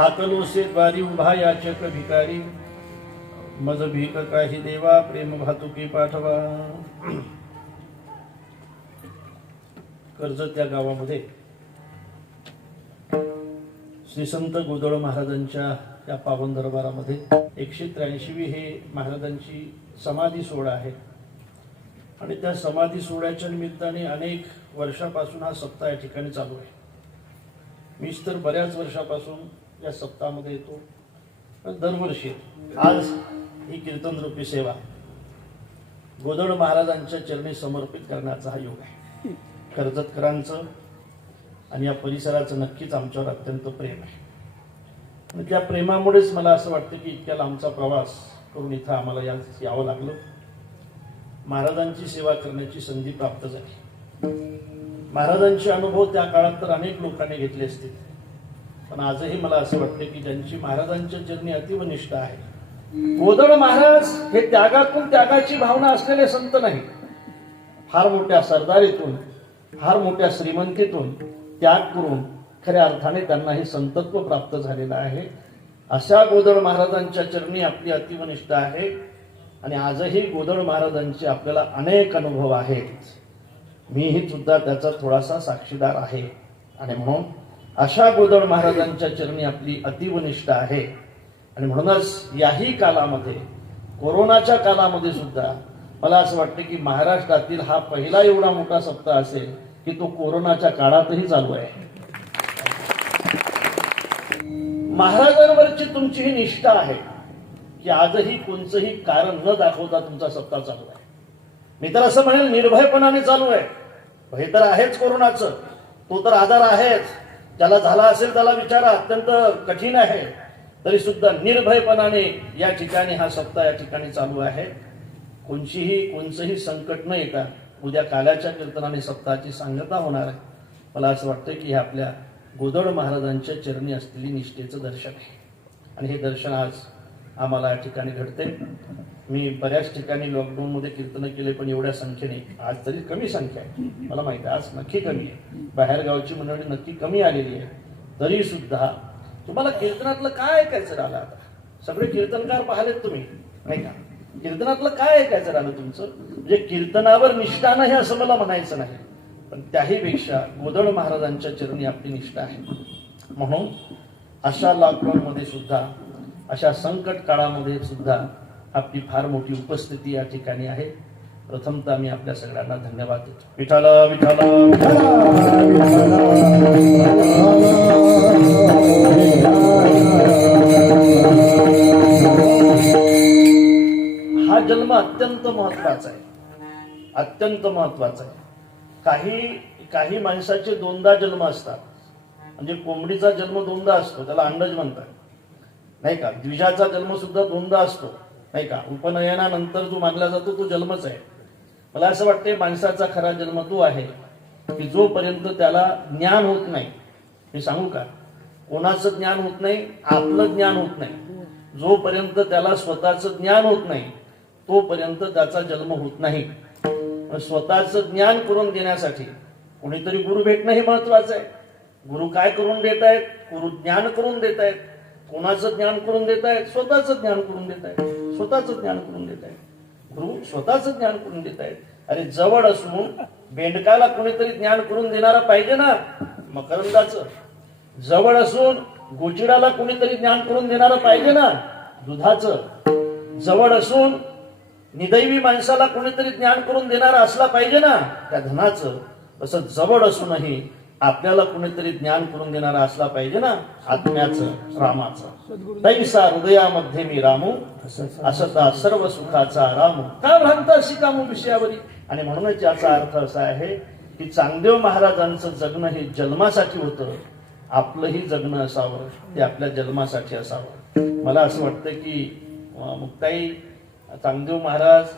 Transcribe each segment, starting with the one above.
हाकलोसे द्वारी उभा याचक भिकारी, मज भीक काही देवा प्रेम भातुकी पाठवा. कर्जत या गावामध्ये श्री संत गोदळ महाराजांच्या या पावन दरबारामध्ये 183वी हे महाराजांची समाधी सोहळा आहे. आणि त्या समाधी सोहळ्याच्या निमित्ताने अनेक वर्षापासून हा सप्ताह या ठिकाणी चालू आहे. मीच तर बऱ्याच वर्षापासून या सप्ताहामध्ये येतो, पण दरवर्षी आज ही कीर्तनरूपी सेवा गोदळ महाराजांच्या चरणी समर्पित करण्याचा हा योग आहे. कर्जतकरांचं आणि या परिसराचं नक्कीच आमच्यावर अत्यंत प्रेम आहे. आणि त्या प्रेमामुळेच मला असं वाटतं की इतक्या लांबचा प्रवास करून इथं आम्हाला यावं लागलं. महाराजांची सेवा करण्याची संधी प्राप्त झाली. महाराजांचे अनुभव त्या काळात तर अनेक लोकांनी घेतले असतील, पण आजही मला असं वाटतं की ज्यांची महाराजांच्या चरणी अतीव निष्ठा आहे. गोदळ महाराज हे त्यागातून त्यागाची भावना असलेले संत नाही. फार मोठ्या सरदारीतून, फार मोठ्या श्रीमंतीतून त्याग करून खऱ्या अर्थाने त्यांना हे संतत्व प्राप्त झालेलं आहे. अशा गोदळ महाराजांच्या चरणी आपली अतीव निष्ठा आहे. आणि आजही गोदळ महाराजांचे आपल्याला अनेक अनुभव आहेत. मीही सुद्धा त्याचा थोडासा साक्षीदार आहे. आणि म्हणून अशा गोदळ महाराजांच्या चरणी आपली अतीव निष्ठा आहे. आणि म्हणूनच याही कालामध्ये, कोरोनाच्या कालामध्ये सुद्धा मला असं वाटतं की महाराष्ट्रातील हा पहिला एवढा मोठा सप्ताह असेल की तो कोरोनाच्या काळातही चालू आहे. महाराजांवरची तुमची ही निष्ठा आहे की आजही कोणतंही कारण न दाखवता तुमचा सप्ताह चालू आहे. मी तर असं म्हणेल निर्भयपणाने चालू आहे. भय तर आहेच कोरोनाचं, तो तर आजार आहेच, ज्याला झाला असेल त्याला विचारा, अत्यंत कठीण आहे. तरी सुद्धा निर्भयपणाने या ठिकाणी हा सप्ताह या ठिकाणी चालू आहे. कोणचंही संकट न येता उद्या काल्याच्या कीर्तनाने सप्ताहाची सांगता होणार आहे. मला असं वाटतं की हे आपल्या गोदळ महाराजांच्या चरणी असलेली निष्ठेचं दर्शन आहे. आणि हे दर्शन आज आम्हाला या ठिकाणी घडते. मी बऱ्याच ठिकाणी लॉकडाऊनमध्ये कीर्तन केले, पण एवढ्या संख्येने आज तरी कमी संख्या आहे. मला माहिती आहे आज नक्की कमी आहे. बाहेरगावची मंडळी नक्की कमी आलेली आहे. तरी सुद्धा तुम्हाला कीर्तनातलं काय ऐकायचं राहिलं? आता सगळे कीर्तनकार पाहिलेत तुम्ही, नाही का? कीर्तनातलं काय ऐकायचं राहिलं तुमचं? म्हणजे कीर्तनावर निष्ठा नाही असं मला म्हणायचं नाही, पण त्याहीपेक्षा गोदळ महाराजांच्या चरणी आपली निष्ठा आहे. म्हणून अशा लॉकडाऊनमध्ये सुद्धा, अशा संकट काळामध्ये सुद्धा आपली फार मोठी उपस्थिती या ठिकाणी आहे. प्रथमतः मी आपल्या सगळ्यांना धन्यवाद देतो. विठ्ठल विठ्ठल हा जन्म अत्यंत महत्वाचा आहे, अत्यंत महत्वाचा आहे. काही माणसाचे दोनदा जन्म असतात. म्हणजे कोंबडीचा जन्म दोनदा असतो, त्याला अंडज म्हणतात, नाही का? द्विजाचा जन्म सुद्धा दोनदा असतो, नाही का? उपनयनानंतर जो मानला जातो तो जन्मच आहे. मला असं वाटतं माणसाचा खरा जन्म तो आहे की जोपर्यंत त्याला ज्ञान होत नाही. मी सांगू का, कोणाचं ज्ञान होत नाही, आपलं ज्ञान होत नाही. जोपर्यंत त्याला स्वतःचं ज्ञान होत नाही तोपर्यंत त्याचा जन्म होत नाही. स्वतःचं ज्ञान करून देण्यासाठी कोणीतरी गुरु भेटणं हे महत्वाचं आहे. गुरु काय करून देत आहेत? गुरु ज्ञान करून देत आहेत. कोणाचं ज्ञान करून देत आहेत? स्वतःचं ज्ञान करून देत आहेत. स्वतःचं ज्ञान करून देत आहेत. गुरु स्वतःचं ज्ञान करून देत आहेत. अरे जवळ असून बेंडकाला कोणीतरी ज्ञान करून देणारा पाहिजे ना. मकरंदाचं जवळ असून गोचिडाला कोणीतरी ज्ञान करून देणारा पाहिजे ना. दुधाचं जवळ असून निदैवी माणसाला कोणीतरी ज्ञान करून देणारा असला पाहिजे ना. त्या धनाचं तसं जवळ असूनही आपल्याला कोणीतरी ज्ञान करून देणारा असला पाहिजे ना. आत्म्याचं, रामाचं. तैसा हृदयामध्ये मी रामू, असता सर्व सुखाचा रामू. का भ्रांत अशी कामू विषयावरी. आणि म्हणूनच याचा अर्थ असा आहे की चांगदेव महाराजांचं जगणं हे जन्मासाठी होतं. आपलंही जगणं असावं ते आपल्या जन्मासाठी असावं. मला असं वाटतं की मुक्ताई, चांगदेव महाराज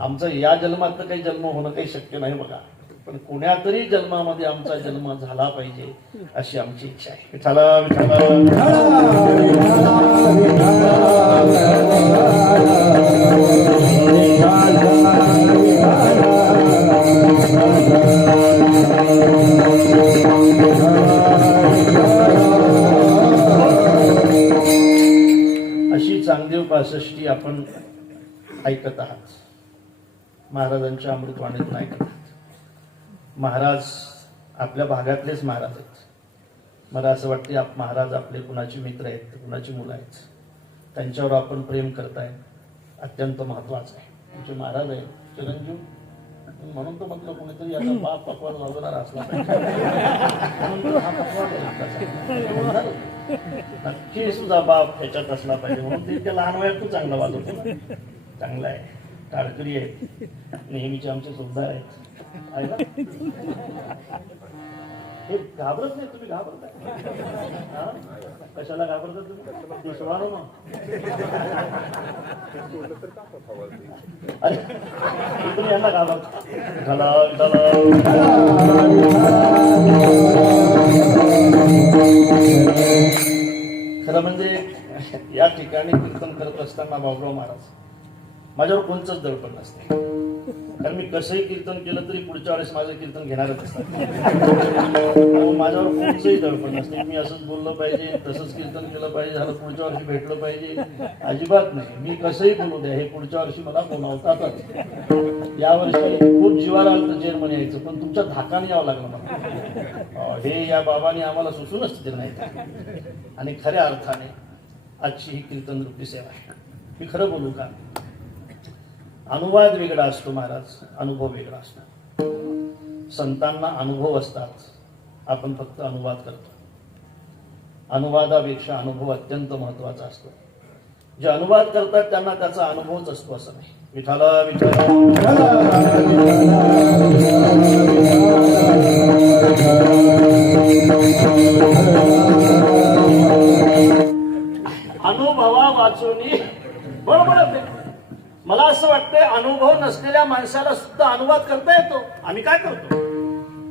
आमचं या जन्मात तर काही जन्म होणं काही शक्य नाही बघा, पण कोण्यातरी जन्मामध्ये आमचा जन्म झाला पाहिजे अशी आमची इच्छा आहे. विठ्ठला विठ्ठला ऐकत आहात, महाराजांच्या अमृतवाणीतून ऐकत आहात. महाराज आपल्या भागातलेच महाराज आहेत. मला असं वाटते महाराज आपले कुणाचे मित्र आहेत, कुणाची मुलं आहेत, त्यांच्यावर आपण प्रेम करताय, अत्यंत महत्वाचं आहे. तुमचे महाराज आहेत चिरंजीव, म्हणून तर म्हटलं कोणीतरी याचा बाप पकवान वाजवणार असला नक्की तुझा बाप ह्याच्यात असला पाहिजे, म्हणून ते लहान वयात तू चांगला वाजवतो ना. चांगला आहे, टाळकरी आहेत, नेहमीचे आमचे सुद्धा आहेत. हे घाबरत नाही तुम्ही, घाबरता कशाला घाबरता तुम्ही? सोडा मग. अरे तुम्ही यांना घाबरता. खरं म्हणजे या ठिकाणी कीर्तन करत असताना बाबुराव महाराज माझ्यावर कोणचंच दडपण नसते, कारण मी कसंही कीर्तन केलं तरी पुढच्या वेळेस माझं कीर्तन घेणारच असतात. माझ्यावर कोणचंही दडपण नसते. मी असंच बोललं पाहिजे, तसंच कीर्तन केलं पाहिजे, झालं पुढच्या वर्षी भेटलं पाहिजे, अजिबात नाही. मी कसंही बोलू द्या, हे पुढच्या वर्षी मला बोलावतातच. या वर्षी खूप जीवाला आलं तर जर्मनी यायचं, पण तुमच्या धाकाने यावं लागलं मला. हे या बाबांनी आम्हाला सुसूनच दिलं नाही. आणि खऱ्या अर्थाने आजची ही कीर्तन रूपी सेवा आहे. मी खरं बोलू का, अनुवाद वेगळा असतो महाराज, अनुभव वेगळा असतो. संतांना अनुभव असतात, आपण फक्त अनुवाद करतो. अनुवादापेक्षा अनुभव अत्यंत महत्वाचा असतो. जे अनुवाद करतात त्यांना त्याचा अनुभवच असतो असं नाही. विठाला विठाला अनुभवा वाचून बरोबर. मला असं वाटतंय अनुभव नसलेल्या माणसाला सुद्धा अनुवाद करता येतो. आम्ही काय करतो?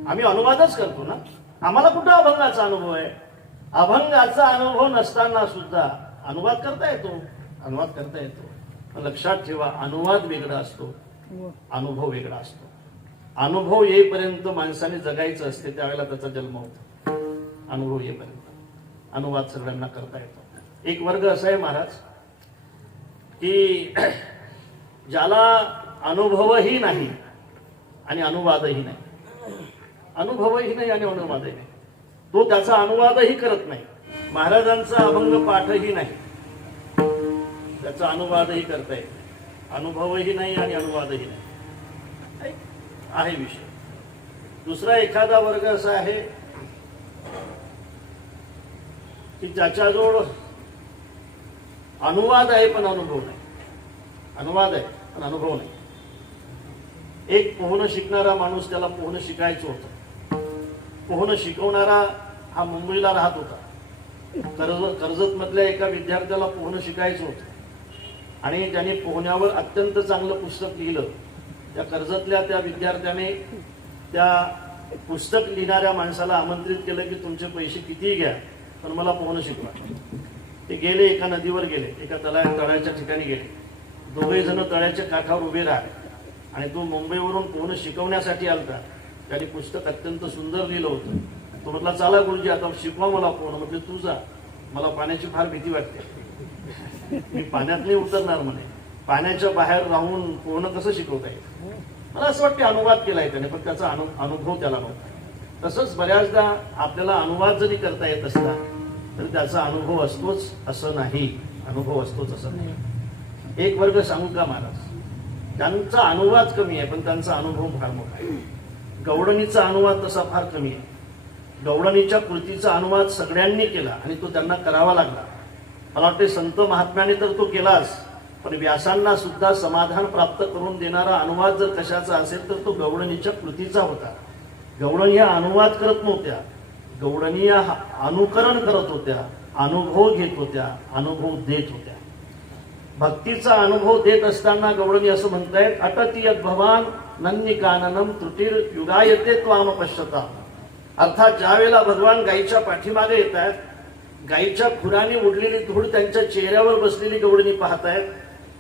आम्ही अनुवादच करतो ना. आम्हाला कुठं अभंगाचा अनुभव आहे? अभंगाचा अनुभव नसताना सुद्धा अनुवाद करता येतो, अनुवाद करता येतो. लक्षात ठेवा, अनुवाद वेगळा असतो, अनुभव वेगळा असतो. अनुभव येईपर्यंत माणसाने जगायचं असते, त्यावेळेला त्याचा जन्म होतो. अनुभव येईपर्यंत अनुवाद सगळ्यांना करता येतो. एक वर्ग असा आहे महाराज की ज्याला अनुभवही नाही आणि अनुवादही नाही, अनुभवही नाही आणि अनुवादही नाही, तो त्याचा अनुवादही करत नाही. महाराजांचा अभंग पाठही नाही, त्याचा अनुवादही करता येत, अनुभवही नाही आणि अनुवादही नाही, आहे विषय. दुसरा एखादा वर्ग असा आहे की ज्याच्याजवळ अनुवाद आहे पण अनुभव नाही, अनुवाद आहे पण अनुभव नाही. एक पोहणं शिकणारा माणूस, त्याला पोहणं शिकायचं होतं. पोहणं शिकवणारा हा मुंबईला राहत होता. कर्जत मधल्या एका विद्यार्थ्याला पोहणं शिकायचं होतं आणि त्याने पोहण्यावर अत्यंत चांगलं पुस्तक लिहिलं. त्या कर्जतल्या त्या विद्यार्थ्याने त्या पुस्तक लिहिणाऱ्या माणसाला आमंत्रित केलं की तुमचे पैसे कितीही घ्या पण मला पोहणं शिकवा. ते गेले, एका नदीवर गेले, एका तळ्याच्या ठिकाणी गेले. दोघे जण तळ्याच्या काठावर उभे राहिले आणि तो मुंबईवरून पोहणं शिकवण्यासाठी आलता. त्याने पुस्तक अत्यंत सुंदर लिहिलं होतं. तो म्हटला, चला गुरुजी आता शिकवा मला पोहणं. म्हटलं, तू जा, मला पाण्याची फार भीती वाटते, मी पाण्यात नाही उतरणार म्हणे. पाण्याच्या बाहेर राहून पोहणं कसं शिकवता येईल? मला असं वाटतं अनुवाद केलाय त्याने, पण त्याचा अनुभव त्याला नव्हता. तसंच बऱ्याचदा आपल्याला अनुवाद जरी करता येत असला तर त्याचा अनुभव असतोच असं नाही, अनुभव असतोच असं नाही. एक वर्ग सांगू का महाराज, त्यांचा अनुवाद कमी आहे पण त्यांचा अनुभव फार मोठा आहे. गवळणीचा अनुवाद तसा फार कमी आहे. गवळणीच्या कृतीचा अनुवाद सगळ्यांनी केला आणि तो त्यांना करावा लागला. मला वाटते संत महात्म्याने तर तो केलाच, पण व्यासांना सुद्धा समाधान प्राप्त करून देणारा अनुवाद जर कशाचा असेल तर तो गवळणीच्या कृतीचा होता. गवळणी या अनुवाद करत नव्हत्या, गवळणी या अनुकरण करत होत्या, अनुभव घेत होत्या, अनुभव देत होत्या. भक्तीचा अनुभव देत असताना गवळणी असं म्हणतायत, अटति यद्भवान नन्नी काननम त्रुटीर युगायते त्वाम पश्यता. अर्थात ज्या वेळेला भगवान गायीच्या पाठीमागे येत आहेत, गायीच्या खुराने उडलेली धूळ त्यांच्या चेहऱ्यावर बसलेली गवळणी पाहतायत.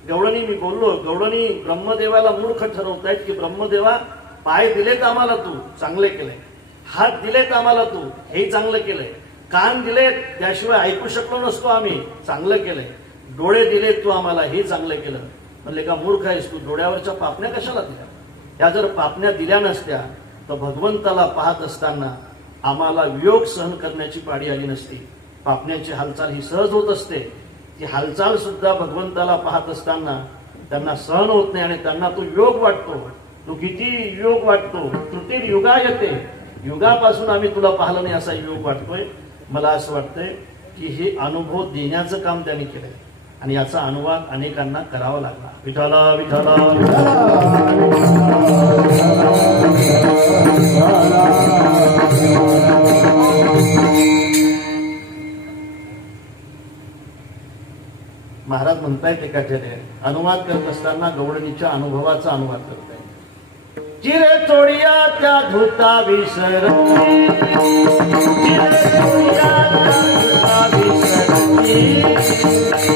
गवळणी, मी बोललो, गवळणी ब्रह्मदेवाला मूर्ख ठरवतायत की ब्रह्मदेवा, पाय दिलेत आम्हाला तू, चांगले केलंय. हात दिलेत आम्हाला तू, हे चांगलं केलंय. कान दिलेत, त्याशिवाय ऐकू शकलो नसतो आम्ही, चांगलं केलंय. डोळे दिलेत तू आम्हाला, हे चांगलं केलं. म्हणले का मूर्ख आहेस तू, डोळ्यावरच्या पापण्या कशाला दिल्या? या जर पापण्या दिल्या नसत्या तर भगवंताला पाहत असताना आम्हाला वियोग सहन करण्याची पाळी आली नसती. पापण्याची हालचाल ही सहज होत असते, ती हालचाल सुद्धा भगवंताला पाहत असताना त्यांना सहन होत नाही आणि त्यांना तो योग वाटतो. तो किती योग वाटतो, त्रुटीर युगा येते, युगापासून आम्ही तुला पाहिलं नाही असा योग वाटतोय. मला असं वाटतंय की हे अनुभव देण्याचं काम त्यांनी केलंय आणि याचा अनुवाद अनेकांना करावा लागला. विठाला विठाला महाराज म्हणतायत एका ठिकाणी अनुवाद करत असताना गवळणीच्या अनुभवाचा अनुवाद करतायत. चिरे चोडिया त्या धुता विसर,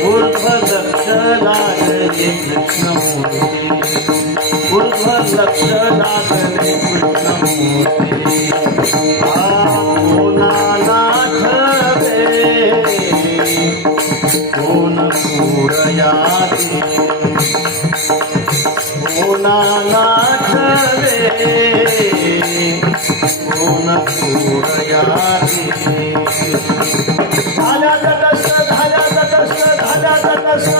ऊर्ध्व लक्ष लागले कृष्णमूर्ती, ऊर्ध्व लक्ष लागले कृष्णमूर्ती. कोण सूरयाती, कोणाला ठरे, कोण सूरयाती. झाल्या तटस्थ, झाल्या तटस्थ, झाल्या तटस्थ,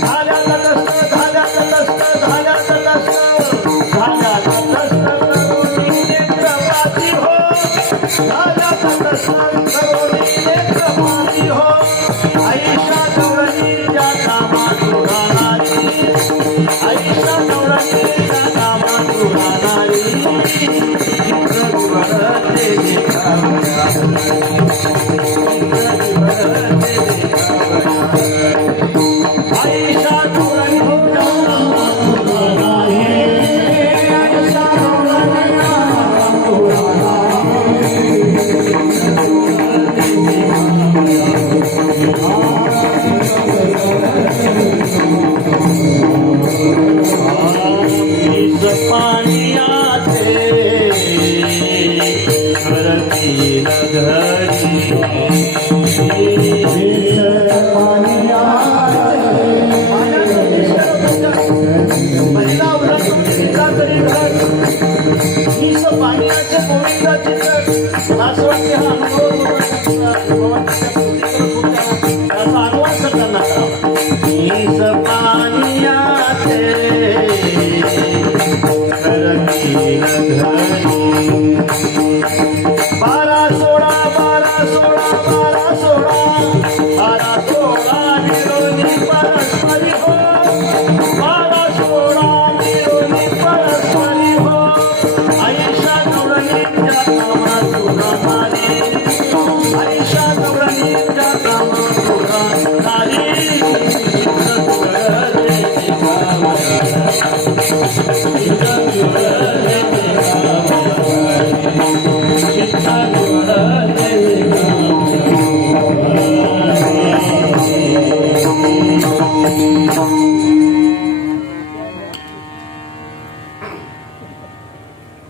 झाल्या तटस्थ, झाल्या तटस्थ, झाल्या तटस्थ, झाल्या तटस्थ करुणी नेत्रपाती हो, झाल्या तटस्थ करुणी नेत्रपाती हो. आईशा गवळणीच्या कामात उडाणारी, आईशा गवळणीच्या कामात उडाणारी,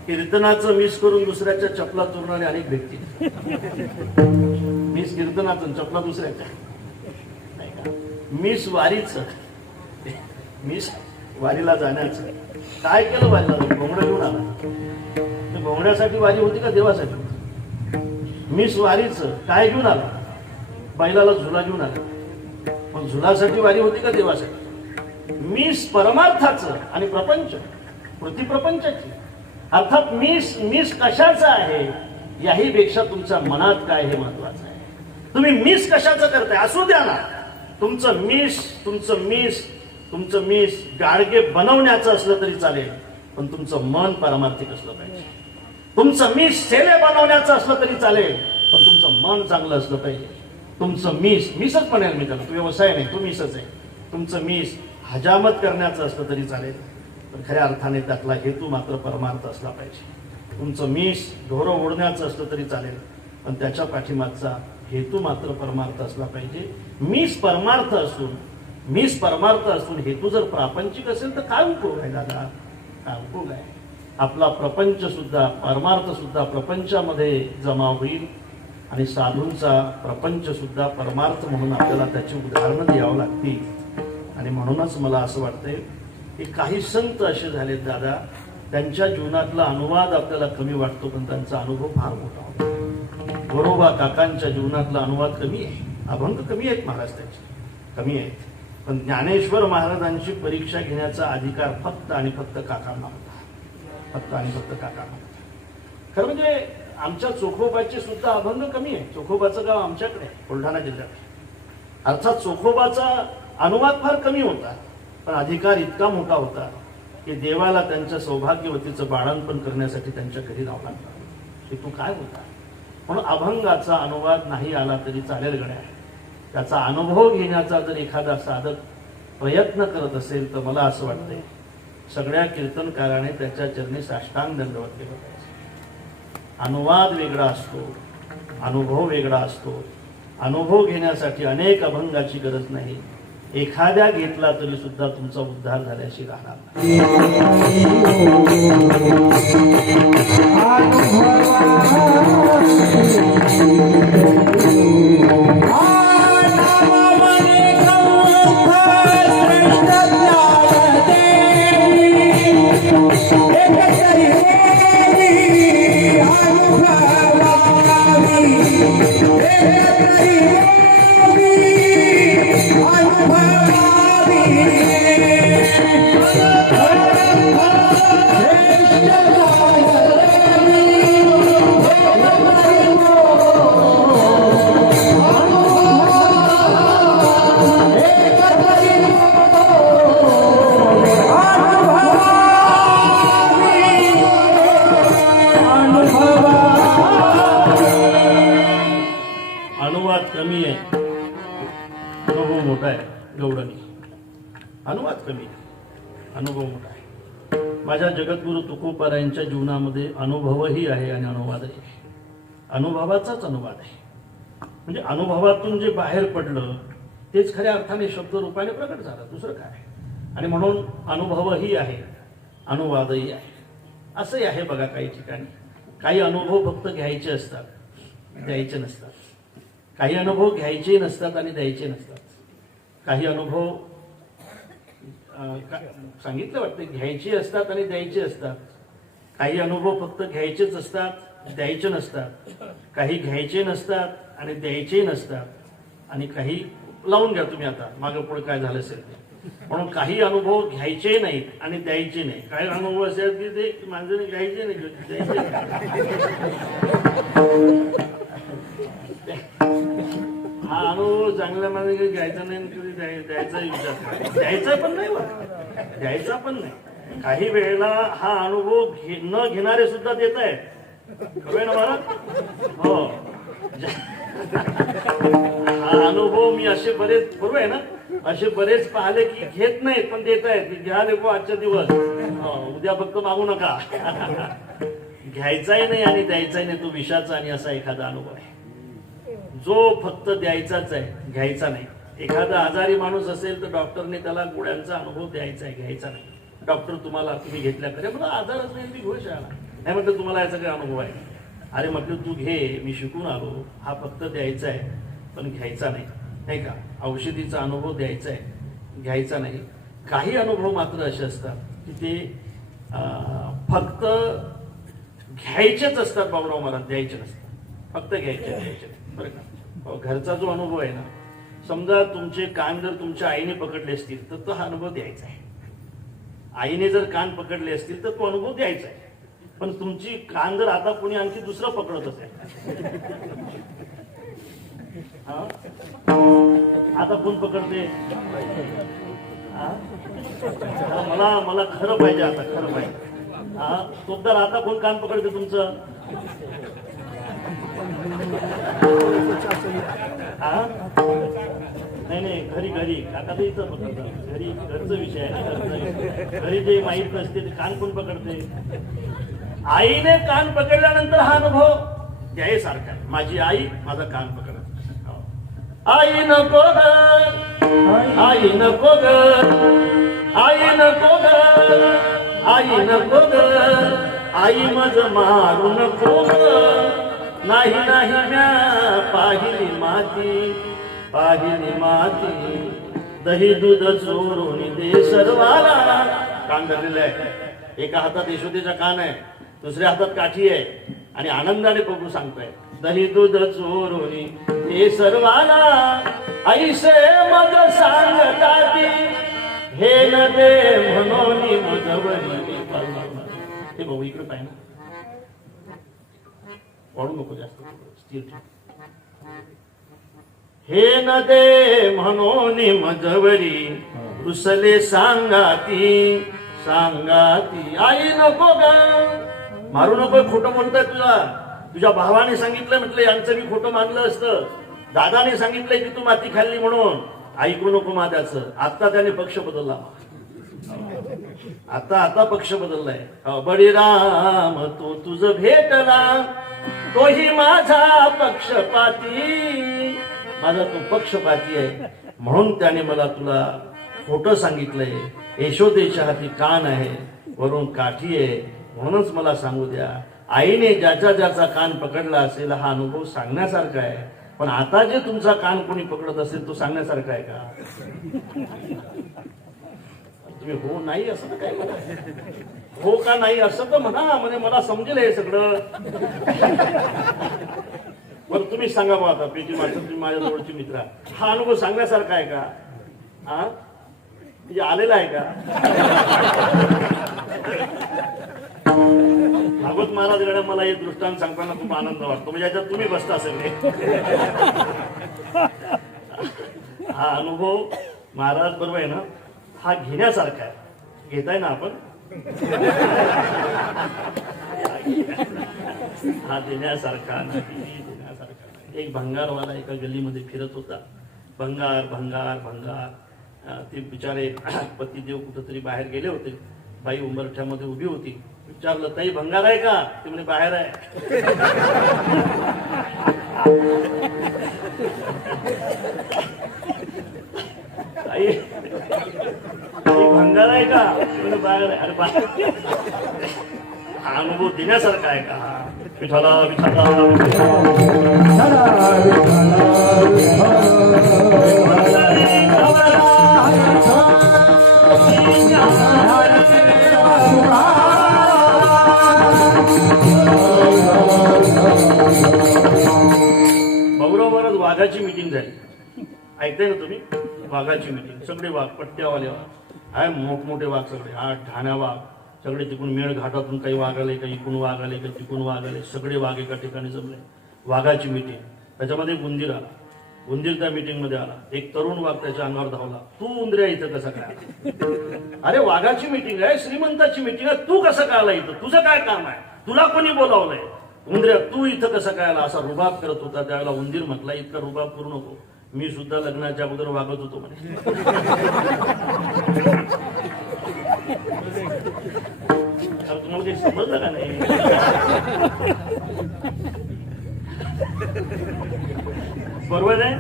कीर्तनाचं मिस करून दुसऱ्याच्या चपला चोरणारे अनेक व्यक्ती. मिस कीर्तनाचं, चपला दुसऱ्याच्या नाही का. मिस वारीचं, मिस वारीला जाण्याचं. काय केलं वारीला? घोंगडं घेऊन आला. घोंगड्यासाठी वारी होती का देवासाठी? मिस वारीचं काय घेऊन आला? बैलाला झुला घेऊन आला. पण झुलासाठी वारी होती का देवासाठी? मिस परमार्थाचं आणि प्रपंच, प्रतिप्रपंचाची. अर्थात मिस कशाचा आहे याही पेक्षा तुमच्या मनात काय हे महत्वाचं आहे. तुम्ही मिस कशाचं करताय असू द्या ना. तुमचं मिस गाडगे बनवण्याचं असलं तरी चालेल, पण तुमचं मन पारमार्थिक असलं पाहिजे. तुमचं मिस सेले बनवण्याचं असलं तरी चालेल, पण तुमचं मन चांगलं असलं पाहिजे. तुमचं मिसच म्हणेल मी त्याला, तो व्यवसाय नाही, तो मिसच आहे. तुमचं मिस हजामत करण्याचं असलं तरी चालेल, पण खऱ्या अर्थाने त्यातला हेतू मात्र परमार्थ असला पाहिजे. तुमचं मिस ढोरं ओढण्याचं असलं तरी चालेल, पण त्याच्या पाठीमागचा हेतू मात्र परमार्थ असला पाहिजे. मिस परमार्थ असून हेतू जर प्रापंचिक असेल तर काय उपयोग आहे दादा? काय उपयोग आहे? आपला प्रपंच सुद्धा, परमार्थ सुद्धा प्रपंचामध्ये जमा होईल आणि साधूंचा प्रपंच सुद्धा परमार्थ म्हणून आपल्याला त्याची उदाहरणं द्यावं लागतील. आणि म्हणूनच मला असं वाटतंय की काही संत असे झालेत दादा, त्यांच्या जीवनातला अनुवाद आपल्याला कमी वाटतो, पण त्यांचा अनुभव फार मोठा होता. गोरोबा काकांच्या जीवनातला अनुवाद कमी आहे, अभंग कमी आहेत महाराज त्यांचे, कमी आहेत. पण ज्ञानेश्वर महाराजांची परीक्षा घेण्याचा अधिकार फक्त आणि फक्त काकांना होता, फक्त आणि फक्त काकांना होता. खरं म्हणजे आमच्या चोखोबाचे सुद्धा अभंग कमी आहे. चोखोबाचं गाव आमच्याकडे आहे, बुलढाणा जिल्ह्यात. अर्थात चोखोबाचा अनुवाद फार कमी होता, पण अधिकार इतका मोठा होता की देवाला त्यांच्या सौभाग्यवतीचं बाळंतपण करण्यासाठी त्यांच्या घरी जावं लागलं की तू काय होता. म्हणून अभंगाचा अनुवाद नाही आला तरी चालेल गड्या, त्याचा अनुभव घेण्याचा जर एखादा साधक प्रयत्न करत असेल तर मला असं वाटतंय सगळ्या कीर्तनकाराने त्याच्या चरणी साष्टांग दंडवत केलं पाहिजे. अनुवाद वेगळा असतो, अनुभव वेगळा असतो. अनुभव घेण्यासाठी अनेक अभंगाची गरज नाही, एखाद्या घेतला तरी सुद्धा तुमचा उद्धार झाल्याशी राहणार नाही. अनुवाद कमी आहे, अनुभव मोठा आहे. गौडणी अनुवाद कमी आहे, अनुभव मोठा आहे. माझ्या जगद्गुरु तुकोबारायांच्या जीवनामध्ये अनुभवही आहे आणि अनुवादही आहे. अनुभवाचाच अनुवाद आहे, म्हणजे अनुभवातून जे बाहेर पडलं तेच खऱ्या अर्थाने शब्द रूपाने प्रकट झालं, दुसरं काय. आणि म्हणून अनुभवही आहे, अनुवादही आहे. असंही आहे बघा, काही ठिकाणी काही अनुभव फक्त घ्यायचे असतात, द्यायचे नसतात. काही अनुभव घ्यायचे नसतात आणि द्यायचे नसतात. काही अनुभव सांगितलं वाटतं घ्यायचे असतात आणि द्यायचे असतात. काही अनुभव फक्त घ्यायचेच असतात, द्यायचे नसतात. काही घ्यायचे नसतात आणि द्यायचे नसतात. आणि काही लावून घ्या तुम्ही आता मागे पुढे काय झालं असेल ते. म्हणून काही अनुभव घ्यायचे नाहीत आणि द्यायचे नाही. काही अनुभव असेल की ते माणसाने घ्यायचे नाही, द्यायचे. हा अनुभव चांगल्या माणसाने घ्यायचा नाही, कधी द्यायचा विचार करा. द्यायचा पण नाही, द्यायचा पण नाही. काही वेळेला हा अनुभव न घेणारे सुद्धा देत आहेत. कळलं ना महाराज? हो, हा अनुभव मी असे बरेच, बरोबर आहे ना, असे बरेच पाहिले की घेत नाहीत पण देत आहेत. घ्या लेको आजचा दिवस, उद्या फक्त मागू नका. घ्यायचाही नाही आणि द्यायचाही नाही, तो विषाचा आणि असा एखादा अनुभव आहे जो फक्त द्यायचाच आहे, घ्यायचा नाही. एखादा आजारी माणूस असेल तर डॉक्टरने त्याला गोळ्यांचा अनुभव द्यायचा आहे, घ्यायचा नाही. डॉक्टर तुम्ही घेतल्या करे, मला आजारच नाही, मी घोष आला नाही म्हटलं तुम्हाला याचा काही अनुभव आहे. अरे म्हटलं तू घे, मी शिकून आलो. हा फक्त द्यायचा आहे पण घ्यायचा नाही, नाही का. औषधीचा अनुभव द्यायचा आहे, घ्यायचा नाही. काही अनुभव मात्र असे असतात की ते फक्त घ्यायचेच असतात. बाबूराव महाराज द्यायचे नसतात, फक्त घ्यायचे बरं का. घरचा जो अनुभव आहे ना, समजा तुमचे कान जर तुमच्या आईने पकडले असतील तर तो हा अनुभव द्यायचा आहे. आईने जर कान पकडले असतील तर तो अनुभव द्यायचा आहे. पण तुमची कान जर आता कोणी आणखी दुसरं पकडत असेल, आता कोण पकडते? मला खरं पाहिजे, आता खरं पाहिजे. तोपदार आता कोण कान पकडते तुमचं? नाही, घरी काका तर इथं पकडतात. घरी घरचा विषय आहे. घरी जे माहीत नसते ते कान कोण पकडते? आईने कान पकडल्यानंतर हा अनुभव द्यायसारखा आहे. माझी आई माझा कान पकडत. आई नको ग, आई नको ग, आई नको ग, आई नको ग, आई मज मारू नको ग. नाही म्या पाहिली माती, पाहिली माती, दही दूध चोरून दे सर्वाला. कान धरलेलं आहे, एका हातात यशोदेचा कान आहे, दुसऱ्या हातात काठी आहे आणि आनंदाने प्रभू सांगतोय दही दूध चोरून दे सर्वाला. ऐसे मज सांगताती हे न दे म्हणून मजवरी. हे भाऊ इकडे पाहिजे ना, वाढू नको जास्त, स्थिर ठेव. हे न दे म्हणून मजवरी रुसले सांगाती सांगाती. आई नको ग, मारू नको, खोटं म्हणताय तुला. तुझ्या भावाने सांगितलं, म्हटलं यांचं मी खोटं मानलं असतं. दादाने सांगितलंय की तू माती खाल्ली म्हणून, ऐकू नको माझ्याचं. आता त्याने पक्ष बदलला, आता पक्ष बदललाय. बळीराम तो तुझ भेटला, तोही माझा पक्षपाती. माझा तो पक्षपाती आहे म्हणून त्याने मला तुला खोटं सांगितलंय. यशोदेच्या हाती कान आहे, वरून काठी आहे, म्हणूनच मला सांगू द्या. आईने ज्याचा ज्याचा कान पकडला असेल हा अनुभव सांगण्यासारखा आहे. पण आता जे तुमचा कान कोणी पकडत असेल तो सांगण्यासारखा आहे का? तुम्ही हो नाही असं तर काय म्हणा, हो का नाही असं तर म्हणा, म्हणजे मला समजेल हे सगळं. बरं तुम्ही सांगा बा आता, पेटी मास्टर तुम्ही माझ्या जवळची मित्र, हा अनुभव सांगण्यासारखा आहे का? हा म्हणजे आलेला आहे का? भागवत महाराज मला हे दृष्टांत सांगताना खूप आनंद वाटतो, म्हणजे याच्यात तुम्ही बसता सगळे. हा अनुभव महाराज बरोबर आहे ना, हा घेण्यासारखा आहे. घेताय ना आपण? हा देण्यासारखा नाही, देण्यासारखा नाही. एक भंगारवाला एका गल्लीमध्ये फिरत होता. भंगार भंगार भंगार. ते बिचारे पतिदेव कुठंतरी बाहेर गेले होते. बाई उंबरठ्यामध्ये उभी होती. विचारलं, ताई भंगार आहे का? ते म्हणे बाहेर आहे. ताई भंगार आहे का? म्हणजे बाहेर आहे. अरे हा अनुभव देण्यासारखा आहे का? विठाला विठाला बरोबरच वाघाची मीटिंग झाली. ऐकताय ना तुम्ही? वाघाची मीटिंग. सगळे वाघ, पट्ट्यावाले वाघ आहे, मोठमोठे वाघ सगळे, हा ठाण्या वाघ सगळे. तिकडून मेळ घाटातून काही वाघ आले, काही इकडून वाघ आले, काही तिकडून वाघ आले. सगळे वाघ एका ठिकाणी जमले. वाघाची मीटिंग. त्याच्यामध्ये उंदीर आला. उंदीर त्या मीटिंग मध्ये आला. एक तरुण वाघ त्याच्या अंगावर धावला. तू उंदऱ्या इथं कसा काय? अरे वाघाची मीटिंग आहे, श्रीमंताची मीटिंग आहे, तू कसं काय आला इथं? तुझं काय काम आहे? तुला कोणी बोलावलंय? उंदऱ्या तू इथं कसं काय आला? असा रुबाब करत होता. त्यावेळेला उंदीर म्हटला, इतका रुबाब करू नको, मी सुद्धा लग्नाच्या अगोदर वागत होतो म्हणे. तुम्हाला काही समजलं का नाही? बरोबर आहे?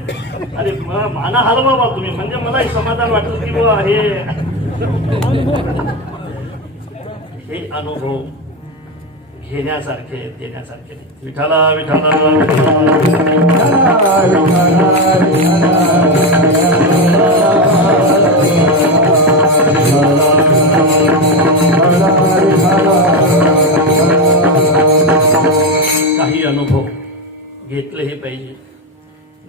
अरे माना हलवा बा तुम्ही, म्हणजे मला समाधान वाटलं की बाबा हे अनुभव घेण्यासारखे देण्यासारखे. विठाला विठाला काही अनुभव घेतलेही पाहिजे,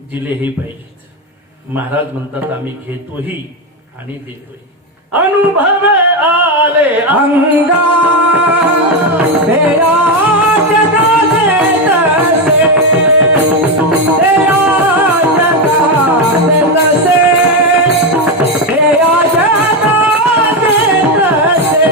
दिलेही पाहिजेत. महाराज म्हणतात आम्ही घेतोही आणि देतोही. अनुभव आले अंगा तेरा जगा देतसे, तेरा जगा देतसे, तेरा जगा देतसे.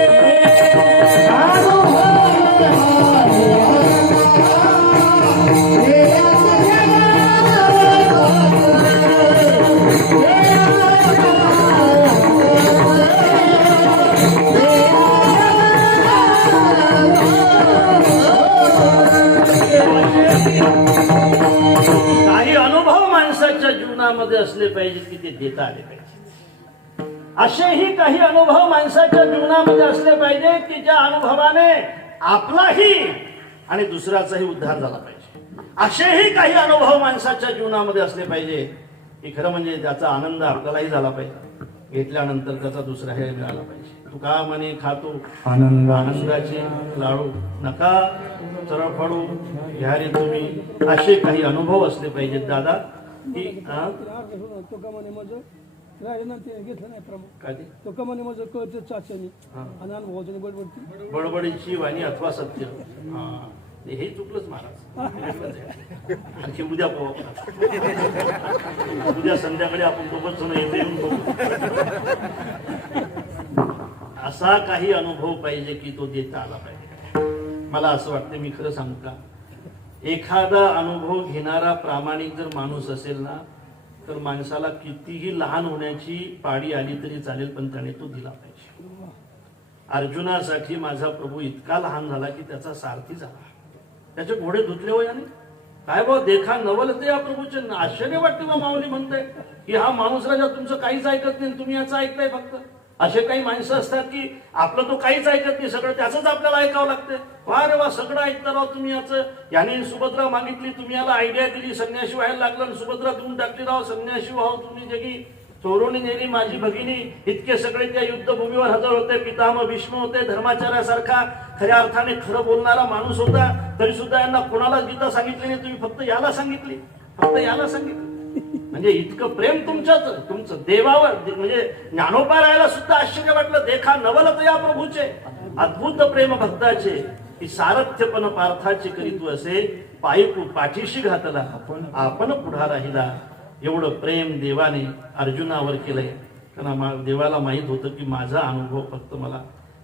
काही अनुभव माणसाच्या जीवनामध्ये असले पाहिजेत की ते देता आले पाहिजे. असेही काही अनुभव माणसाच्या जीवनामध्ये असले पाहिजे की ज्या अनुभवाने आपलाही आणि दुसऱ्याचाही उद्धार झाला पाहिजे. असेही काही अनुभव माणसाच्या जीवनामध्ये असले पाहिजे की खरं म्हणजे त्याचा आनंद आपल्यालाही झाला पाहिजे. घेतल्यानंतर त्याचा दुसरा हे मिळाला पाहिजे. तुका म्हणे खातो आनंदाचे आनंदाचे लाडू, नका चरफाडू घ्या रे तुम्ही, असे काही अनुभव असले पाहिजेत दादा. की तो कमाने माझं राहिलं ना ते घेतलं नाही प्रमाण काय ते? तो कमाने माझं कळतं चाच्याने हा. आणि अनुभवाच्याने बडबडती बडबडीची वाणी अथवा सत्य. हा, हे चुकलंच महाराज. आणखी उद्या पाहू आपण. उद्या संध्याकाळी आपण दोघंच जण येते येऊन बघू. असा काही अनुभव पाहिजे की तो देता आला पाहिजे. मला असं वाटतं, मी खरं सांगू का, एखादा अनुभव घेणारा प्रामाणिक जर माणूस असेल ना, तर माणसाला कितीही लहान होण्याची पाडी आली तरी चालेल, पण त्याने तो दिला पाहिजे. अर्जुनासाठी माझा प्रभू इतका लहान झाला की त्याचा सारथी झाला. त्याचे घोडे धुतले हो याने. काय भाऊ देखा नवल ते या प्रभूचे. आश्चर्य वाटते बा माऊली म्हणताय की हा माणूस राजा तुमचं काहीच ऐकत नाही, तुम्ही याचं ऐकताय फक्त. असे काही माणसं असतात की आपलं तो काहीच ऐकत नाही, सगळं त्याचंच आपल्याला ऐकावं लागतं. वा रे वा, सगळं ऐकता राव तुम्ही याचं. याने सुभद्रा मागितली, तुम्ही याला आयडिया दिली, संन्याशी व्हायला लागला आणि सुभद्रा देऊन टाकली. राव संन्याशी व्हाव तुम्ही, जगी चोरोनी नेली माझी भगिनी. इतके सगळे त्या युद्धभूमीवर हजर होते. पितामह भीष्म होते, धर्माचार्यासारखा खऱ्या अर्थाने खरं बोलणारा माणूस होता. तरी सुद्धा यांना कोणाला गीता सांगितली नाही, तुम्ही फक्त याला सांगितली, फक्त याला सांगितली. म्हणजे इतकं प्रेम तुमचं देवावर. म्हणजे ज्ञानोबा राहायला सुद्धा आश्चर्य वाटलं. देखा नवलत या प्रभूचे अद्भुत प्रेम भक्ताचे, की सारथ्यपण पार्थाचे करीतू असे, पाठीशी घातला आपण पुढा राहिला. एवढं प्रेम देवाने अर्जुनावर केलंय. कारण देवाला माहित होतं की माझा अनुभव फक्त मला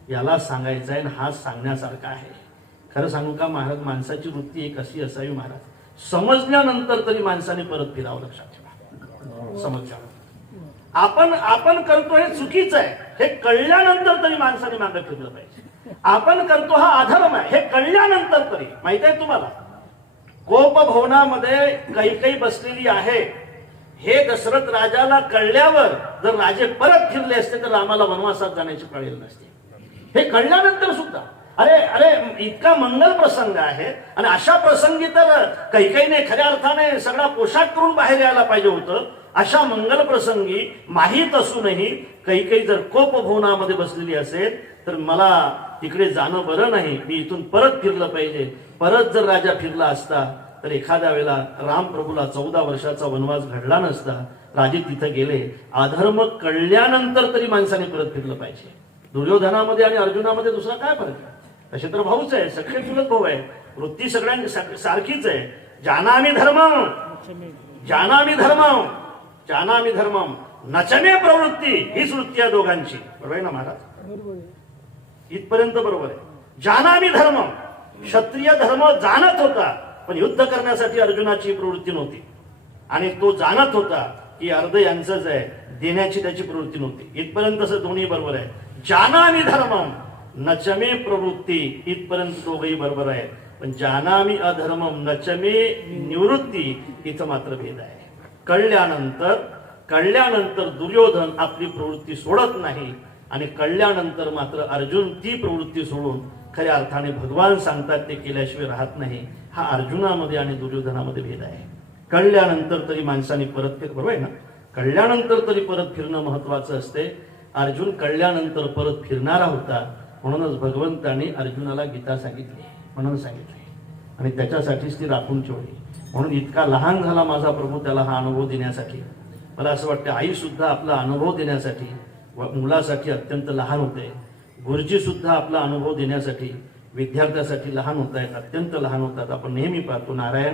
याला सांगायचा आहे, आणि हा सांगण्यासारखा आहे. खरं सांगू का महाराज, माणसाची वृत्ती एक अशी असावी महाराज, समजल्यानंतर तरी माणसाने परत फिरावं. लक्षात ठेवा, समजलं आपण करतो हे चुकीचं आहे, हे कळल्यानंतर तरी माणसाने मागे फिरलं पाहिजे. आपण करतो हा अधर्म आहे, हे कळल्यानंतर तरी. माहित आहे तुम्हाला, कोप भवनामध्ये कैकेयी बसलेली आहे. हे दशरथ राजाला कळल्यावर जर राजे परत फिरले असते तर रामाला वनवासात जाण्याची पाळी नसते. हे कळल्यानंतर सुद्धा अरे इतका मंगल प्रसंग आहे, आणि अशा प्रसंगी तर कैकेयीने खऱ्या अर्थाने सगळा पोशाख करून बाहेर यायला पाहिजे होतं. अशा मंगल प्रसंगी माहीत असूनही कैकेयी जर कोपभवनामध्ये बसलेली असेल तर मला तिकडे जाणं बरं नाही, मी इथून परत फिरलं पाहिजे. परत जर राजा फिरला असता तर एखाद्या वेळेला रामप्रभूला 14 वर्षाचा वनवास घडला नसता. राजे तिथे गेले. अधर्म कळल्यानंतर तरी माणसाने परत फिरलं पाहिजे. दुर्योधनामध्ये आणि अर्जुनामध्ये दुसरा काय फरक आहे? तसे तर भाऊच आहे, सख्खे चुलत भाऊ आहे, वृत्ती सगळ्यांची सारखीच आहे. जानामि धर्मम जानामि धर्मम जानामि धर्मम नचमे प्रवृत्ती, हीच वृत्ती आहे दोघांची. बरोबर आहे ना महाराज? बरोबर आहे. इथपर्यंत बरोबर आहे. जानामि धर्मम, क्षत्रिय धर्म जाणत होता, पण युद्ध करण्यासाठी अर्जुनाची प्रवृत्ती नव्हती. आणि तो जाणत होता की अर्ध यांचंच आहे, देण्याची त्याची प्रवृत्ती नव्हती. इथपर्यंत असं दोन्ही बरोबर आहे. जानामि धर्मम नचमे प्रवृत्ती, इथपर्यंत दोघही बरोबर आहे. पण जानामि अधर्मम नचमे निवृत्ती, इथं मात्र भेद आहे. कळल्यानंतर दुर्योधन आपली प्रवृत्ती सोडत नाही, आणि कळल्यानंतर मात्र अर्जुन ती प्रवृत्ती सोडून खऱ्या अर्थाने भगवान सांगतात ते केल्याशिवाय राहत नाही. हा अर्जुनामध्ये आणि दुर्योधनामध्ये भेद आहे. कळल्यानंतर तरी माणसाने परत फिर, बरोबर आहे ना? कळल्यानंतर तरी परत फिरणं महत्वाचं असते. अर्जुन कळल्यानंतर परत फिरणारा होता, म्हणूनच भगवंताने अर्जुनाला गीता सांगितली, म्हणून सांगितली, आणि त्याच्यासाठीच ती राखून ठेवली. म्हणून इतका लहान झाला माझा प्रभू त्याला हा अनुभव देण्यासाठी. मला असं वाटतं आई सुद्धा आपला अनुभव देण्यासाठी मुलासाठी अत्यंत लहान होते. गुरुजी सुद्धा आपला अनुभव देण्यासाठी विद्यार्थ्यासाठी लहान होत आहेत, अत्यंत लहान होतात. आपण नेहमी पाहतो नारायण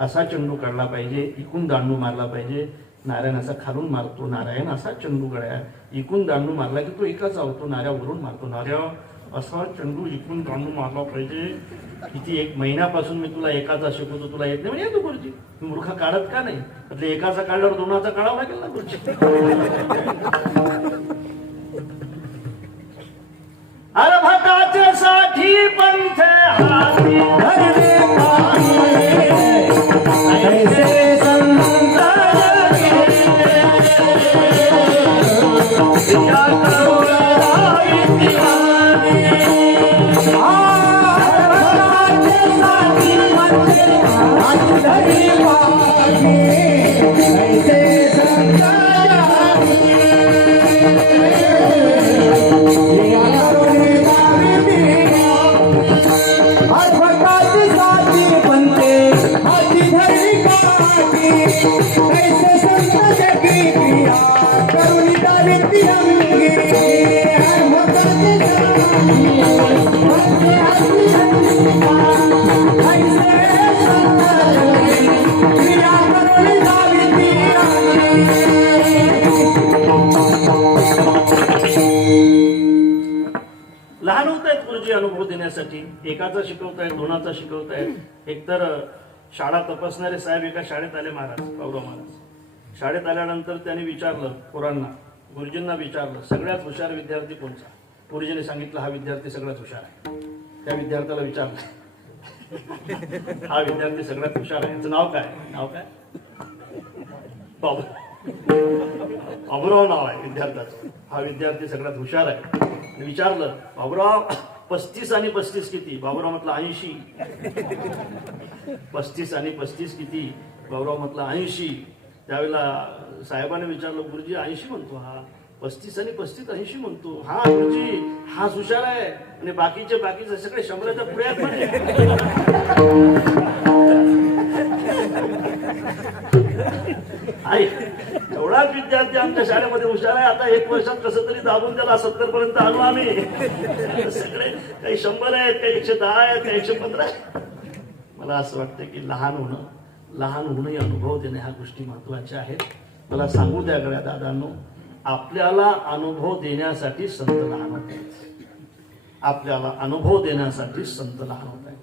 असा चेंडू काढला पाहिजे, इकून दांडू मारला पाहिजे. नारायण असा खालून मारतो, नारायण असा चेंडू गड्या इकून दांडू मारला की तो एकाच आवतो, नाऱ्यावरून मारतो. नाऱ्या असा चेंडू इकून दांडू मारला पाहिजे. किती 1 महिन्यापासून मी तुला एकाचा शिकवतो, तुला येत नाही म्हणजे येतो गुरुजी. मूर्ख काढत का नाही? म्हणजे एकाचा काढल्यावर दोनाचा काढावा लागेल ना गुरुजी. अर्भकाच्या साठी पंथ हाती धरले लहान होत आहेत गुरुजी अनुभव देण्यासाठी. एकाचा शिकवतायत, दोनाचा शिकवतायत. एकतर शाळा तपासणारे साहेब एका शाळेत आले महाराज, पावरा महाराज. शाळेत आल्यानंतर त्यांनी विचारलं पोरांना, गुरुजींना विचारलं, सगळ्यात हुशार विद्यार्थी कोणचा? गुरुजींनी सांगितलं हा विद्यार्थी सगळ्यात हुशार आहे. त्या विद्यार्थ्याला विचारलं, हा विद्यार्थी सगळ्यात हुशार आहे, याचं नाव काय? नाव काय? बाबूराव नाव आहे विद्यार्थ्याचं. हा विद्यार्थी सगळ्यात हुशार आहे. विचारलं, बाबूराव 35 आणि 35 किती? बाबूराव म्हटलं 80. 35 आणि 35 किती? बाबूराव म्हटलं 80. त्यावेळेला साहेबांनी विचारलं, गुरुजी 80 म्हणतो हा, 35 आणि 35 80 म्हणतो. हा गुरुजी, हा हुशार आहे आणि बाकीचे सगळे 100च्या पुढे आहेत म्हणे. एवढाच विद्यार्थी आमच्या शाळेमध्ये हुशार आहे. आता 1 वर्षात कसं तरी दाबून त्याला 70 पर्यंत आणू आम्ही. सगळे काही 100 आहेत, काही 110 आहेत, काही 115 आहेत. मला असं वाटतं की लहान होणं अनुभव देणे ह्या गोष्टी महत्वाच्या आहेत. मला सांगू द्या गड्या दादांनो, आपल्याला अनुभव देण्यासाठी संत लहान होत आहेत. आपल्याला अनुभव देण्यासाठी संत लहान होत आहेत.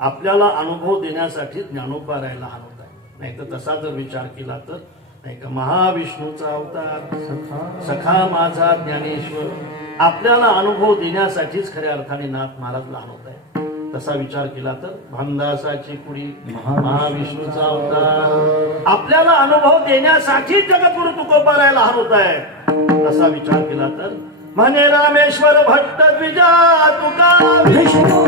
आपल्याला अनुभव देण्यासाठी ज्ञानोबा राय लहान होत आहे. नाही तर तसा जर विचार केला तर नाही का, महाविष्णूचा अवतार सखा माझा ज्ञानेश्वर, आपल्याला अनुभव देण्यासाठीच खऱ्या अर्थाने नाथ महाराज लहान होत आहे. तसा विचार केला तर भानदासाची कुडी महाविष्णूचा अवतार, आपल्याला अनुभव देण्यासाठी जगद्गुरु तुकोबा राय लहान होत आहे. तसा विचार केला तर म्हणे रामेश्वर भट्ट द्विजा तुका विष्णू